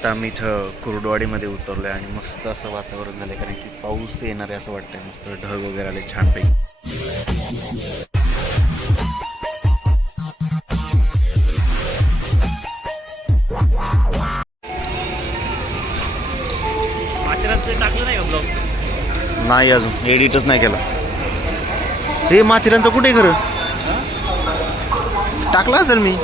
आता आम्ही इथं कुर्डवाडीमध्ये उतरलो आहे आणि मस्त असं वातावरण झालं कारण की पाऊस येणार आहे असं वाटतंय. मस्त ढग वगैरे आले छानपैकी. टाकलं नाही का ब्लॉग? नाही अजून एडिटच नाही केला. हे माथेरानचं कुठे खरं टाकला असेल मी.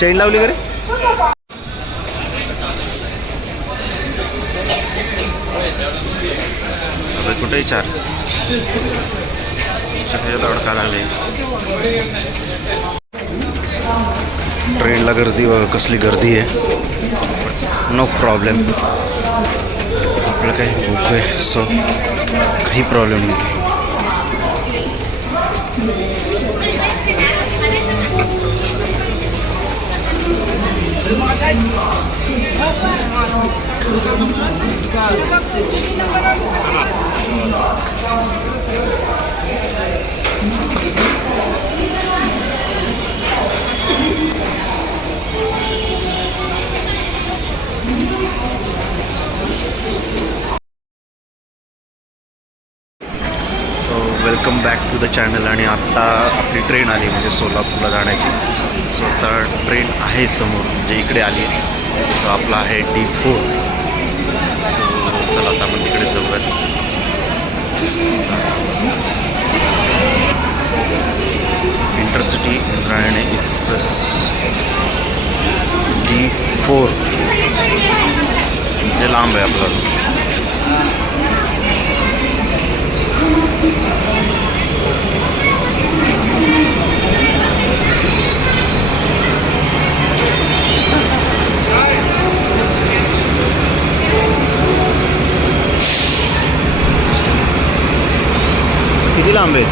चैन लावली का रे? कुठेही चार का लागले. ट्रेनला गर्दी कसली गर्दी आहे. No problem. आपलं काही भूक आहे सो काही प्रॉब्लेम नाही. Welcome back to the channel. आणि आत्ता आपली ट्रेन आली म्हणजे सोलापूरला जाण्याची. सो आता ट्रेन आहे समोर म्हणजे इकडे आली. सो आपला आहे D4. सो चला आता आपण तिकडे जाऊयात. इंटरसिटी इंद्रायणी एक्सप्रेस D4 जे लांब आहे आपलं. किती लांब आहे?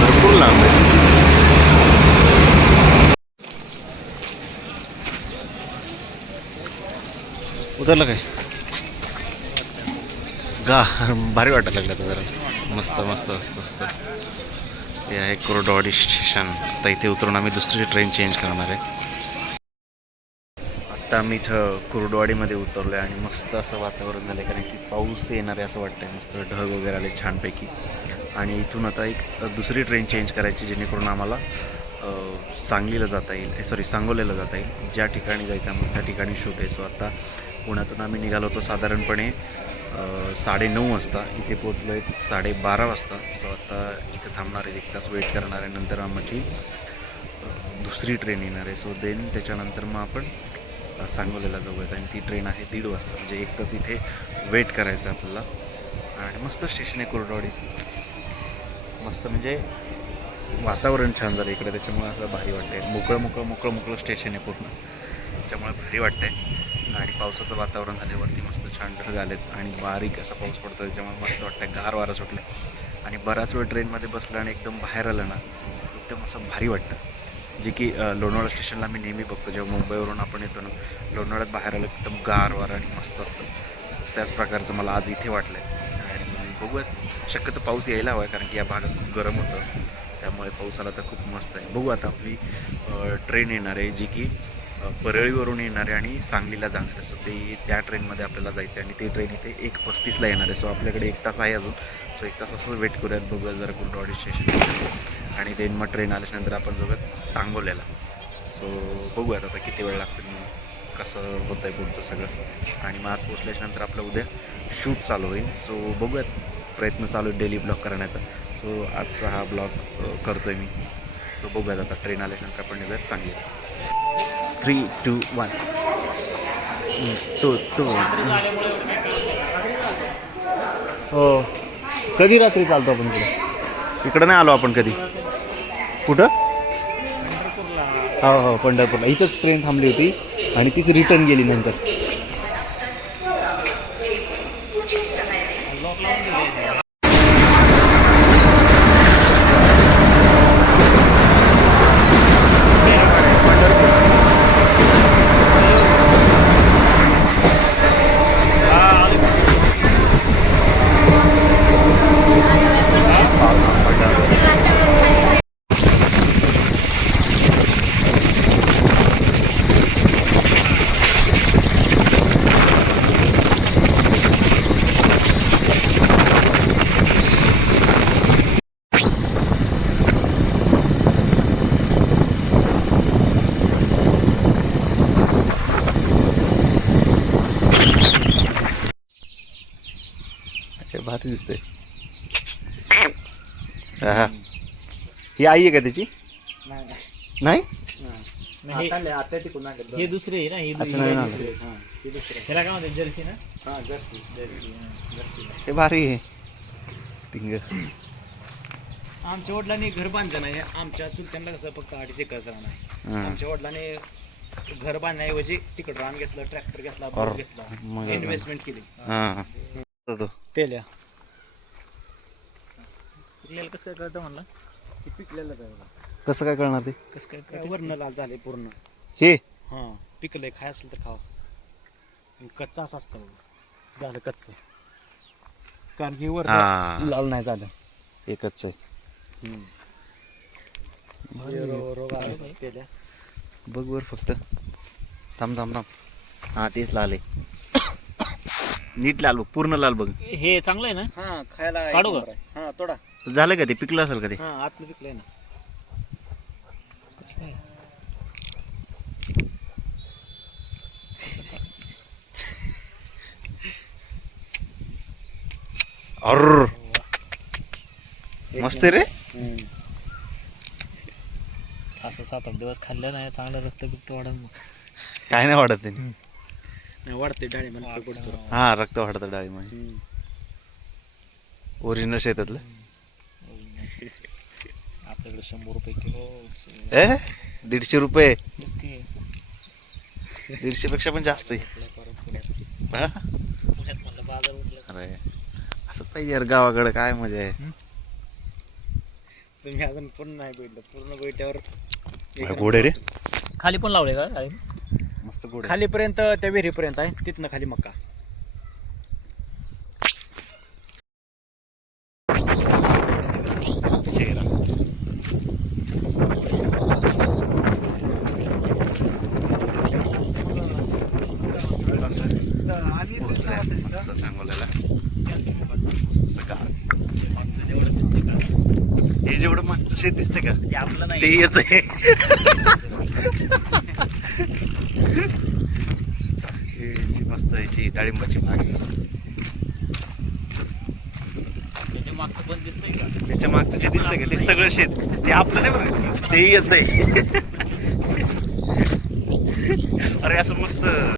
भरपूर लांब आहे. उतरलं काय गा भारी वाटायला लागलं तर जरा. मस्त मस्त मस्त मस्त. हे आहे कुर्डवाडी स्टेशन. आता इथे उतरून आम्ही दुसरी ट्रेन चेंज करणार आहे. आता आम्ही इथं कुर्डवाडीमध्ये उतरलो आहे आणि मस्त असं वातावरण झालं कारण की पाऊस येणार आहे असं वाटतंय. मस्त ढग वगैरे आले छानपैकी. आणि इथून आता एक दुसरी ट्रेन चेंज करायची जेणेकरून आम्हाला सांगलीला जाता येईल. सांगोल्याला जाता येईल. ज्या ठिकाणी जायचं आम्हाला त्या ठिकाणी शूट आहे. सो आता पुण्यातून आम्ही निघालो होतो साधारणपणे 9:30 वाजता. इथे पोचलो आहे 12:30 वाजता. सो आता इथं थांबणार आहे, 1 तास वेट करणार आहे. नंतर आमची दुसरी ट्रेन येणार आहे. सो देन त्याच्यानंतर मग आपण सांगोल्याला जाऊयात. आणि ती ट्रेन आहे 1:30 वाजता. म्हणजे 1 तास इथे वेट करायचं आपल्याला. आणि मस्त स्टेशन आहे कुर्डवाडीचं. मस्त म्हणजे वातावरण छान झालं इकडे त्याच्यामुळे असं भारी वाटतंय. मोकळं स्टेशन आहे पूर्ण त्याच्यामुळे भारी वाटतंय. आणि पावसाचं वातावरण झालं वरती. मस्त छान ढग आलेत आणि बारीक असा पाऊस पडतो त्याच्यामुळे मस्त वाटतं. गार वारा सुटलं आणि बराच वेळ ट्रेनमध्ये बसलं आणि एकदम बाहेर आलं ना एकदम असं भारी वाटतं. जे की लोणावळा स्टेशनला मी नेहमी बघतो जेव्हा मुंबईवरून आपण येतो ना. लोणावळ्यात बाहेर आलं एकदम गार वारा आणि मस्त असतं. त्याच प्रकारचं मला आज इथे वाटलं आहे. आणि बघूयात शक्यतो पाऊस यायला हवा आहे कारण की या भागात खूप गरम होतं. त्यामुळे पाऊस आला तर खूप मस्त आहे. बघू आता आपली ट्रेन येणार आहे जी की परळीवरून येणार आहे आणि सांगलीला जाणार आहे. सो ते त्या ट्रेनमध्ये आपल्याला जायचं आहे आणि ती ट्रेन इथे 1:35ला येणार आहे. सो आपल्याकडे 1 तास आहे अजून. सो 1 तास असं वेट करूयात. बघूया जरा कुर्डवाडी स्टेशन आणि देन मग ट्रेन आल्याच्यानंतर आपण जाऊयात सांगोल्याला. सो बघूयात आता किती वेळ लागतो कसं होतं आहे पुढचं सगळं. आणि मग आज पोचल्याच्यानंतर आपलं उद्या शूट चालू होईल. सो बघूयात प्रयत्न चालू आहे डेली ब्लॉग करण्याचा. सो आजचा हा ब्लॉग करतो आहे मी. सो बघूयात आता ट्रेन आल्याच्यानंतर आपण निघूयात सांगलीला. 3, 2, 1 तो हो. कधी रात्री चालतो आपण इकडं नाही आलो आपण कधी. कुठं? हो पंढरपूरला. इथंच ट्रेन थांबली होती आणि तीच रिटर्न गेली नंतर. भारी दिसते. हा ही आई आहे का त्याची? नाही नाही, हे दुसरे आहे ना, हे असं नाही ना. ह्याला काय म्हणतात, जर्सी ना? जर्सी. हे भारी आहे पिंग. आमच्या वडिलांनी घर बांधलं नाही. आमच्या चुलत्यांना कसं फक्त 2.5 एकरचं रान आहे. हा. आमच्या वडिलांनी घर बांधण्याऐवजी तिकडं रान घेतलं, ट्रॅक्टर घेतला, और बोट घेतला, मग इन्व्हेस्टमेंट केली. हा तो तेल्या पिकलेलं कसं काय कळतं म्हणलं? पिकलेलंच आहे बघा. कसं काय कळणार ते? कसं काय काय कळतं? वर्ण लाल झाले पूर्ण. हे हां पिकलंय, खाय असेल तर खावा. आणि कच्चा असं असतं बघा. झालं कच्चं, कारण की वर हा. लाल नाही झालं. एकच आहे. रोग आला तेल्या. बघ वर फक्त. थांब थांब थांब. हा तेच लाल आहे. नीट लाल बघ, पूर्ण लाल बघ. हे चांगलं आहे ना? हां खायला काढू का? एक नंबर आहे. हां तोडा. झालं का ते? पिकलं असेल का ते? हां आतलं पिकलंय ना. अर्र मस्त आहे रे. असं 7-8 दिवस खाल्लं नाही, चांगलं रक्त वाढत मग. काय नाही वाटत त्याने. नाही वाढते डाळी मला पडतो. हा रक्त वाढतं डाळीमध्ये. ओरिजिनल शेतातलं. आपल्याकडे 100 रुपये किलो. 150 रुपये. ओके. 150 पेक्षा पण जास्त आहे. हा? पुण्यात म्हणलं बाजार उठला. अरे असं पाहिजे यार, गावाकडे काय मजा आहे. तुम्ही अजून पूर्ण नाही बघितलं. पूर्ण बघितल्यावर गोड आहे रे. खाली पण लावले का? मस्त गोड आहे. खालीपर्यंत त्या विहिरीपर्यंत आहे, तिथनं खाली मका. चेहरा. मस्त सांगोल्याला. मस्त असं गाव. हे जेवढं मागचं शेत दिसतंय का, ते आपलं नाही. ते येच आहे. हे जी मस्त याची डाळिंबाची बाग आहे. त्याच्या मागचं पण दिसतंय का? त्याच्या मागचं जे दिसतंय का, ते सगळं शेत ते आपलं नाही बरं, ते येच आहे. अरे असं मस्त